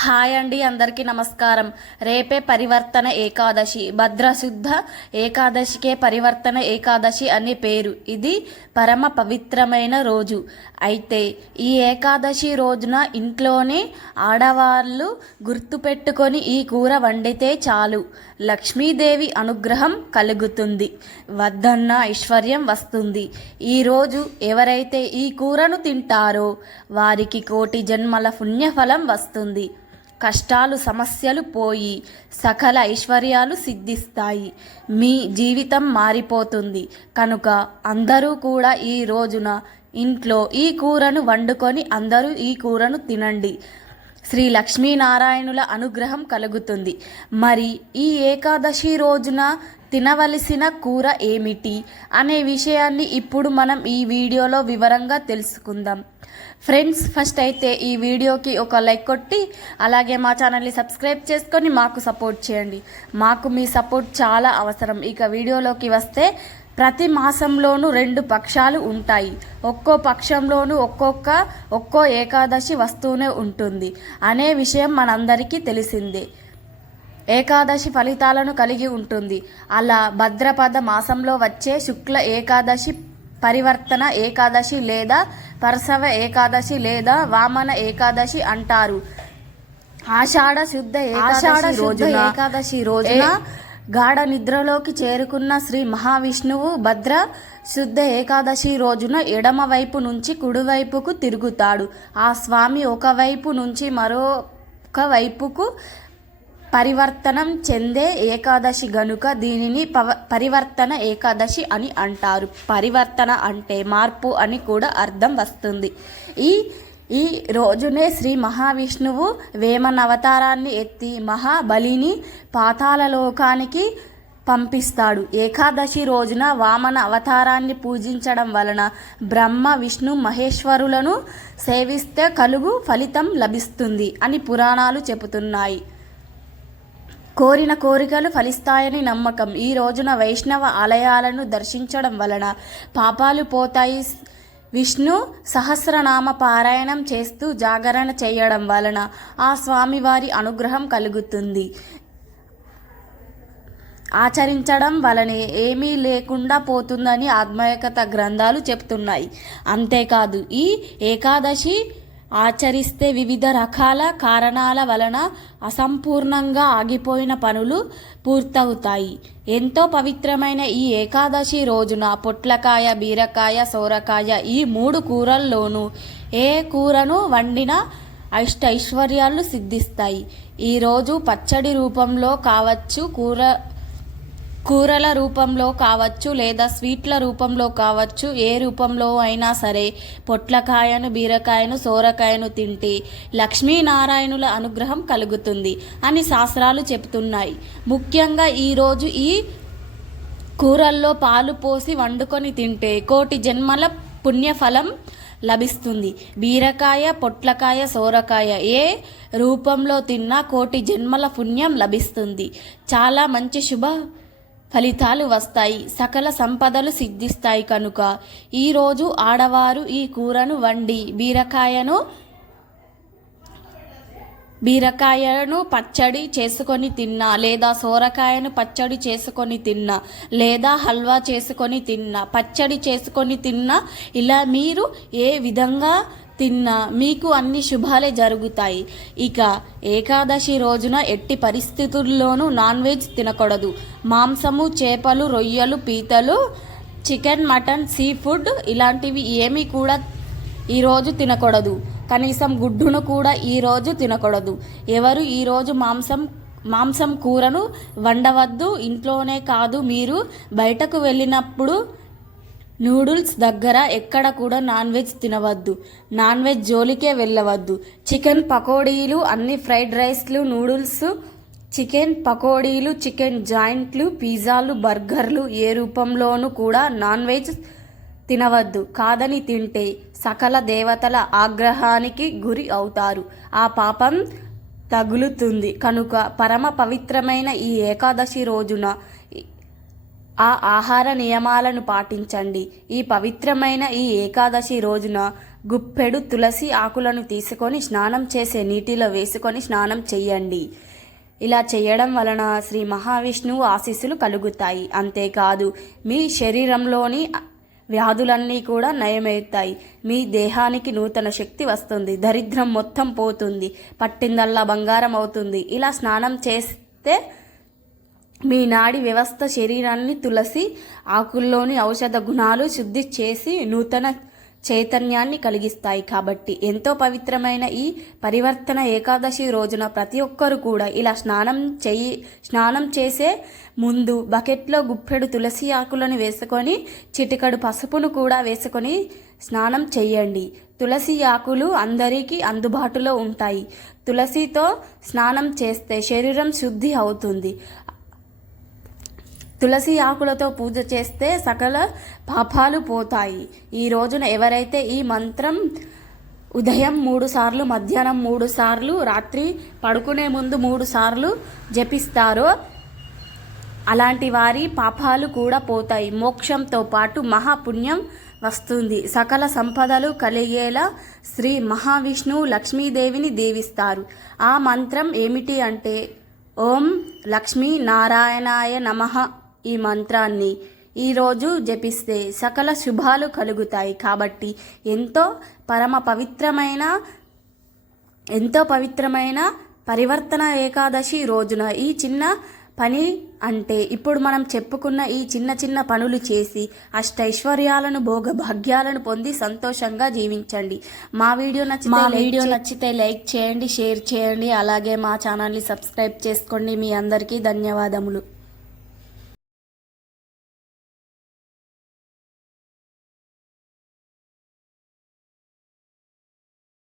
Hi అండి అందరికీ నమస్కారం. రేపే పరివర్తన ఏకాదశి. భద్రశుద్ధ ఏకాదశికే పరివర్తన ఏకాదశి అనే పేరు. ఇది పరమ పవిత్రమైన రోజు. అయితే ఈ ఏకాదశి రోజున ఇంట్లోనే ఆడవాళ్ళు గుర్తుపెట్టుకొని ఈ కూర వండితే చాలు. లక్ష్మీదేవి అనుగ్రహం కలుగుతుంది. వద్దన్న ఐశ్వర్యం వస్తుంది. ఈరోజు ఎవరైతే ఈ కూరను తింటారో వారికి కోటి జన్మల పుణ్యఫలం వస్తుంది. కష్టాలు సమస్యలు పోయి సకల ఐశ్వర్యాలు సిద్ధిస్తాయి. మీ జీవితం మారిపోతుంది. కనుక అందరూ కూడా ఈ రోజున ఇంట్లో ఈ కూరను వండుకొని అందరూ ఈ కూరను తినండి. శ్రీ లక్ష్మీనారాయణుల అనుగ్రహం కలుగుతుంది. మరి ఈ ఏకాదశి రోజున తినవలసిన కూర ఏమిటి అనే విషయాన్ని ఇప్పుడు మనం ఈ వీడియోలో వివరంగా తెలుసుకుందాం. ఫ్రెండ్స్ ఫస్ట్ అయితే ఈ వీడియోకి ఒక లైక్ కొట్టి అలాగే మా ఛానల్ని సబ్స్క్రైబ్ చేసుకొని మాకు సపోర్ట్ చేయండి. మాకు మీ సపోర్ట్ చాలా అవసరం. ఇక వీడియోలోకి వస్తే ప్రతి మాసంలోనూ రెండు పక్షాలు ఉంటాయి. ఒక్కో పక్షంలోనూ ఒక్కొక్క ఒక్కో ఏకాదశి వస్తూనే ఉంటుంది. అనే విషయం మనందరికీ తెలిసిందే. ఏకాదశి ఫలితాలను కలిగి ఉంటుంది. అలా భద్రపద మాసంలో వచ్చే శుక్ల ఏకాదశి పరివర్తన ఏకాదశి లేదా పరసవ ఏకాదశి లేదా వామన ఏకాదశి అంటారు. ఆషాఢ శుద్ధ ఏకాదశి రోజున ఏకాదశి రోజున గాఢ నిద్రలోకి చేరుకున్న శ్రీ మహావిష్ణువు భద్ర శుద్ధ ఏకాదశి రోజున ఎడమ వైపు నుంచి కుడివైపుకు తిరుగుతాడు. ఆ స్వామి ఒకవైపు నుంచి మరొక వైపుకు పరివర్తనం చెందే ఏకాదశి గనుక దీనిని పవ పరివర్తన ఏకాదశి అని అంటారు. పరివర్తన అంటే మార్పు అని కూడా అర్థం వస్తుంది. ఈ ఈ రోజునే శ్రీ మహావిష్ణువు వేమన అవతారాన్ని ఎత్తి మహాబలిని పాతాళలోకానికి పంపిస్తాడు. ఏకాదశి రోజున వామన అవతారాన్ని పూజించడం వలన బ్రహ్మ విష్ణు మహేశ్వరులను సేవిస్తే కలుగు ఫలితం లభిస్తుంది అని పురాణాలు చెబుతున్నాయి. కోరిన కోరికలు ఫలిస్తాయని నమ్మకం. ఈ రోజున వైష్ణవ ఆలయాలను దర్శించడం వలన పాపాలు పోతాయి. విష్ణు సహస్రనామ పారాయణం చేస్తూ జాగరణ చేయడం వలన ఆ స్వామివారి అనుగ్రహం కలుగుతుంది. ఆచరించడం వలనే ఏమీ లేకుండా పోతుందని ఆత్మయకత గ్రంథాలు చెప్తున్నాయి. అంతేకాదు ఈ ఏకాదశి ఆచరిస్తే వివిధ రకాల కారణాల వలన అసంపూర్ణంగా ఆగిపోయిన పనులు పూర్తవుతాయి. ఎంతో పవిత్రమైన ఈ ఏకాదశి రోజున పొట్లకాయ బీరకాయ సోరకాయ ఈ మూడు కూరల్లోనూ ఏ కూరను వండినా అష్ట ఐశ్వర్యాలు సిద్ధిస్తాయి. ఈరోజు పచ్చడి రూపంలో కావచ్చు కూర కూరల రూపంలో కావచ్చు లేదా స్వీట్ల రూపంలో కావచ్చు ఏ రూపంలో అయినా సరే పొట్లకాయను బీరకాయను సోరకాయను తింటే లక్ష్మీనారాయణుల అనుగ్రహం కలుగుతుంది అని శాస్త్రాలు చెబుతున్నాయి. ముఖ్యంగా ఈరోజు ఈ కూరల్లో పాలు పోసి వండుకొని తింటే కోటి జన్మల పుణ్యఫలం లభిస్తుంది. బీరకాయ పొట్లకాయ సోరకాయ ఏ రూపంలో తిన్నా కోటి జన్మల పుణ్యం లభిస్తుంది. చాలా మంచి శుభ ఫలితాలు వస్తాయి. సకల సంపదలు సిద్ధిస్తాయి కనుక. ఈరోజు ఆడవారు ఈ కూరను వండి బీరకాయను బీరకాయను పచ్చడి చేసుకొని తిన్నా లేదా సోరకాయను పచ్చడి చేసుకొని తిన్నా లేదా హల్వా చేసుకొని తిన్నా పచ్చడి చేసుకొని తిన్నా ఇలా మీరు ఏ విధంగా తిన్నా మీకు అన్ని శుభాలే జరుగుతాయి. ఇక ఏకాదశి రోజున ఎట్టి పరిస్థితుల్లోనూ నాన్ వెజ్ తినకూడదు. మాంసము చేపలు రొయ్యలు పీతలు చికెన్ మటన్ సీ ఫుడ్ ఇలాంటివి ఏమీ కూడా ఈరోజు తినకూడదు. కనీసం గుడ్డును కూడా ఈరోజు తినకూడదు. ఎవరు ఈరోజు మాంసం మాంసం కూరను వండవద్దు. ఇంట్లోనే కాదు మీరు బయటకు వెళ్ళినప్పుడు నూడుల్స్ దగ్గర ఎక్కడ కూడా నాన్ వెజ్ తినవద్దు. నాన్ వెజ్ జోలికే వెళ్ళవద్దు. చికెన్ పకోడీలు అన్ని ఫ్రైడ్ రైస్లు నూడుల్స్ చికెన్ పకోడీలు చికెన్ జాయింట్లు పిజ్జాలు బర్గర్లు ఏ రూపంలోనూ కూడా నాన్ వెజ్ తినవద్దు. కాదని తింటే సకల దేవతల ఆగ్రహానికి గురి అవుతారు. ఆ పాపం తగులుతుంది. కనుక పరమ పవిత్రమైన ఈ ఏకాదశి రోజున ఆ ఆహార నియమాలను పాటించండి. ఈ పవిత్రమైన ఈ ఏకాదశి రోజున గుప్పెడు తులసి ఆకులను తీసుకొని స్నానం చేసే నీటిలో వేసుకొని స్నానం చెయ్యండి ఇలా చేయడం వలన శ్రీ మహావిష్ణువు ఆశీస్సులు కలుగుతాయి. అంతేకాదు మీ శరీరంలోని వ్యాధులన్నీ కూడా నయమవుతాయి. మీ దేహానికి నూతన శక్తి వస్తుంది. దరిద్రం మొత్తం పోతుంది. పట్టిందల్లా బంగారం అవుతుంది. ఇలా స్నానం చేస్తే మీ నాడి వ్యవస్థ శరీరాన్ని తులసి ఆకుల్లోని ఔషధ గుణాలు శుద్ధి చేసి నూతన చైతన్యాన్ని కలిగిస్తాయి. కాబట్టి ఎంతో పవిత్రమైన ఈ పరివర్తన ఏకాదశి రోజున ప్రతి ఒక్కరు కూడా ఇలా స్నానం చెయ్యి స్నానం చేసే ముందు బకెట్లో గుప్పెడు తులసి ఆకులను వేసుకొని చిటికడు పసుపును కూడా వేసుకొని స్నానం చేయండి. తులసి ఆకులు అందరికీ అందుబాటులో ఉంటాయి. తులసితో స్నానం చేస్తే శరీరం శుద్ధి అవుతుంది. తులసి ఆకులతో పూజ చేస్తే సకల పాపాలు పోతాయి. ఈ రోజున ఎవరైతే ఈ మంత్రం ఉదయం మూడు సార్లు మధ్యాహ్నం మూడు సార్లు రాత్రి పడుకునే ముందు మూడు సార్లు జపిస్తారో అలాంటి వారి పాపాలు కూడా పోతాయి. మోక్షంతో పాటు మహాపుణ్యం వస్తుంది. సకల సంపదలు కలిగేలా శ్రీ మహావిష్ణువు లక్ష్మీదేవిని దీవిస్తారు. ఆ మంత్రం ఏమిటి అంటే ఓం లక్ష్మీ నారాయణాయ నమః. ఈ మంత్రాన్ని ఈరోజు జపిస్తే సకల శుభాలు కలుగుతాయి. కాబట్టి ఎంతో పరమ పవిత్రమైన ఎంతో పవిత్రమైన పరివర్తన ఏకాదశి రోజున ఈ చిన్న పని అంటే ఇప్పుడు మనం చెప్పుకున్న ఈ చిన్న చిన్న పనులు చేసి అష్టైశ్వర్యాలను భోగ భాగ్యాలను పొంది సంతోషంగా జీవించండి. మా వీడియో నచ్చితే మా వీడియో నచ్చితే లైక్ చేయండి షేర్ చేయండి. అలాగే మా ఛానల్ని సబ్స్క్రైబ్ చేసుకోండి. మీ అందరికీ ధన్యవాదములు.